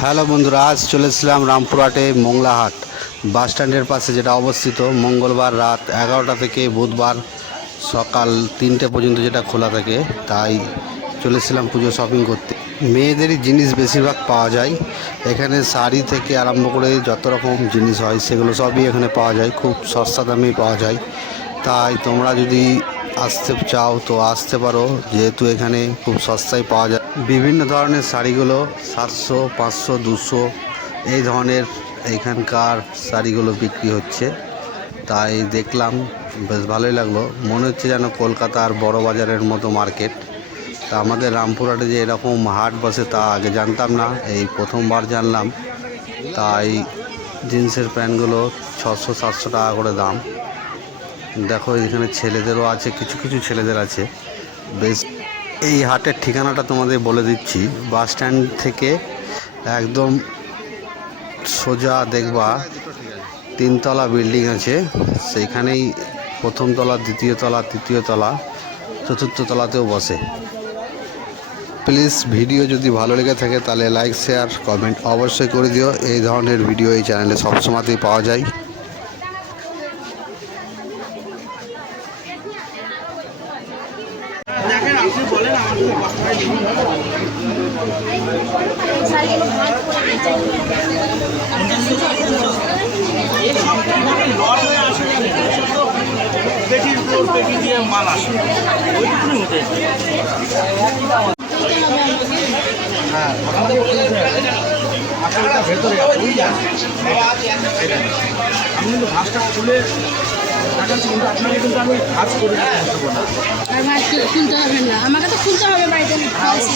Hello বন্ধুরা, আজ চলেছিলাম রামপুরহাটে মোংলাহাট বাস স্ট্যান্ডের পাশে, যেটা অবস্থিত মঙ্গলবার রাত এগারোটা থেকে বুধবার সকাল তিনটে পর্যন্ত যেটা খোলা থাকে, তাই চলেছিলাম পুজো শপিং করতে। মেয়েদেরই জিনিস বেশিরভাগ পাওয়া যায়। এখানে শাড়ি থেকে আরম্ভ করে যত রকম জিনিস হয়, সেগুলো সবই এখানে পাওয়া যায়। খুব সস্তা দামেই পাওয়া যায়। তাই তোমরা যদি আসতে চাও, তো আসতে পারো। যেহেতু এখানে খুব সস্তায় পাওয়া যায়। বিভিন্ন ধরনের শাড়িগুলো, সাতশো, পাঁচশো, দুশো, এই ধরনের এখানকার শাড়িগুলো বিক্রি হচ্ছে। তাই দেখলাম, বেশ ভালোই লাগল। মনে হচ্ছে যেন কলকাতার বড় বাজারের মতো মার্কেট। তা আমাদের রামপুরহাটে যে এরকম হাট বসে তা আগে জানতাম না, এই প্রথমবার জানলাম। তাই জিন্সের প্যান্টগুলো ছশো সাতশো টাকা করে দাম। দেখো এখানে ছেলেদেরও আছে, কিছু কিছু ছেলেদের আছে। বেশ, এই হাটের ঠিকানাটা তোমাদের বলে দিচ্ছি। বাস স্ট্যান্ড থেকে একদম সোজা দেখবা, তিনতলা বিল্ডিং আছে। সেইখানেই প্রথম তলা, দ্বিতীয় তলা, তৃতীয় তলা, চতুর্থ তলাতেও বসে। প্লিজ ভিডিও যদি ভালো লেগে থাকে তাহলে লাইক শেয়ার কমেন্ট অবশ্যই করে দিও। এই ধরনের ভিডিও এই চ্যানেলে সবসময়তেই পাওয়া যায়। পেটি দিয়ে মাল আসে। ওইটুকুনি হতে হ্যাঁ আসলটা ভেতরে আমি কিন্তু ঘাসটা খুলে দেখাচ্ছি কিন্তু আপনাকে কিন্তু আমি ভাঁজ করে দিতে না খুলতে হবে না। আমাকে তো খুলতে হবে বাড়িতে। তখন